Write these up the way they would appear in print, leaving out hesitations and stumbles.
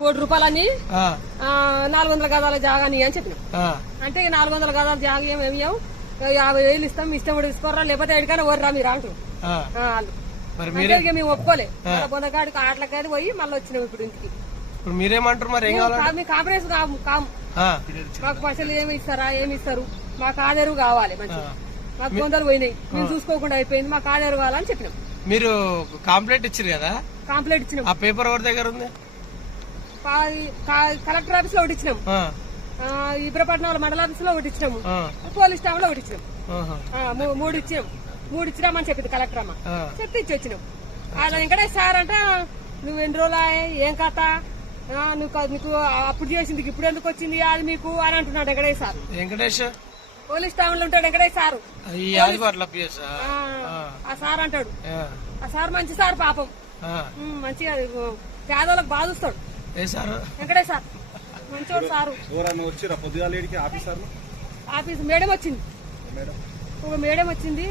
₹1,00,000 400 గదాల జాగాని అని చెప్పిన. అంటే 400 గదాల జాగా ఏమి 50,000 ఇస్తాం, ఇష్టం కూడా తీసుకోరా, లేకపోతే ఎక్కడికైనా ఓర్రా మీరు అంటారు వాళ్ళు. మేము ఒప్పుకోలే. బొందగాడికి ఆటలకాడి పోయి మళ్ళీ వచ్చినాం ఇప్పుడు ఇంటికి. మీరేమంటారు మరి? మీ కాంప్రమైజ్ కాము, మాకు పైసలు ఏమి ఇస్తారా, ఏమి ఇస్తారు, మాకు ఆధారు కావాలి, మంచిగా మాకు బొందలు పోయినాయి, మేము చూసుకోకుండా అయిపోయింది, మాకు ఆధారు కావాలని చెప్పినాం. మీరు కంప్లైంట్ ఇచ్చారు కదా? కంప్లైంట్ ఇచ్చినాం. ఆ పేపర్ ఎవరి దగ్గర ఉంది? కలెక్టర్ ఆఫీస్ లో ఒకటి ఇచ్చినాము, ఇబ్రపట్నం మండల ఆఫీస్ లో ఒకటి ఇచ్చినాము, పోలీస్ స్టాఫ్ లో ఒకటి ఇచ్చినాం. 3 ఇచ్చినామని చెప్పింది కలెక్టర్ అమ్మ. చెప్తే ఇచ్చి వచ్చినాం. అలా వెంకటేష్ సార్ అంట, నువ్వు ఎన్ని రోజులు ఏం కథ, నీకు అప్పుడు చేసింది ఇప్పుడు ఎందుకు వచ్చింది అది మీకు అని అంటున్నాడు Venkatesh sir. Venkatesh police staff లో ఉంటాడు వెంకటేష్ సారు. ఆ సార్ అంటాడు, ఆ సార్ మంచి సార్, పాపం మంచిగా పేదోళ్ళకి బాగా చూస్తాడు వెంకటేష్ సార్, మంచోడు సారు. ఆఫీస్ మేడం వచ్చింది, ఒక మేడం వచ్చింది,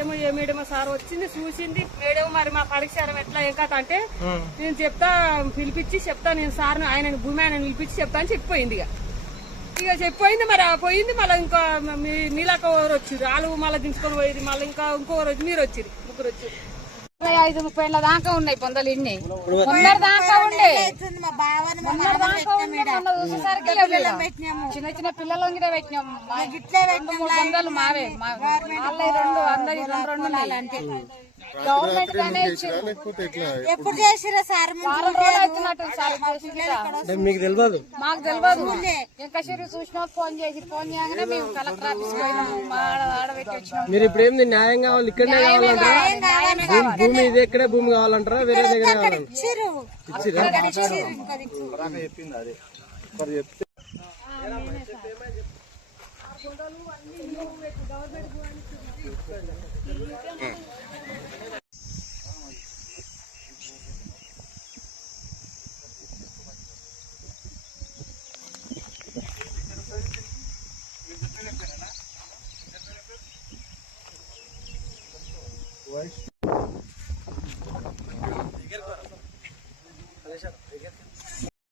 ఏమో ఏ మేడం సార్ వచ్చింది, చూసింది మేడం. మరి మా పరీక్ష ఎట్లా ఏం కథ అంటే నేను చెప్తా, పిలిపించి చెప్తా, నేను సార్ ఆయన భూమి ఆయన పిలిపించి చెప్తా అని చెప్పిపోయింది. ఇక చెప్పిపోయింది. మరి పోయింది. మళ్ళీ ఇంకా మీలాక ఎవరు వచ్చిర్రు, వాళ్ళు మళ్ళీ దించుకొని పోయింది. మళ్ళీ ఇంకో రోజు మీరు వచ్చిర్రు, 3 వచ్చిర్రు. 25-30 దాకా ఉన్నాయి పొందలు, ఇన్ని మొన్నటి దాకా ఉండే, చూసేసరికి చిన్న చిన్న పిల్లలు పెట్టినాము. 2-3 పొందలు మావే, వాళ్ళ అందరి 2 గవర్నమెంట్ గానే ఎప్పుడు చేసిరా సార్? మీకు తెలియదు, మాకు తెలియదు. ఇంకా చూసిన ఫోన్ చేయగానే మేము కలెక్టర్ ఆఫీస్ పోయినాము, ఆడబెట్టి వచ్చినాము. మీరు ఇప్పుడు ఏంది న్యాయం కావాలి, ఇక్కడనే కావాలంటారా? భూమి ఇది ఎక్కడే భూమి కావాలంటారా, వేరే దగ్గర కావాలంటారా?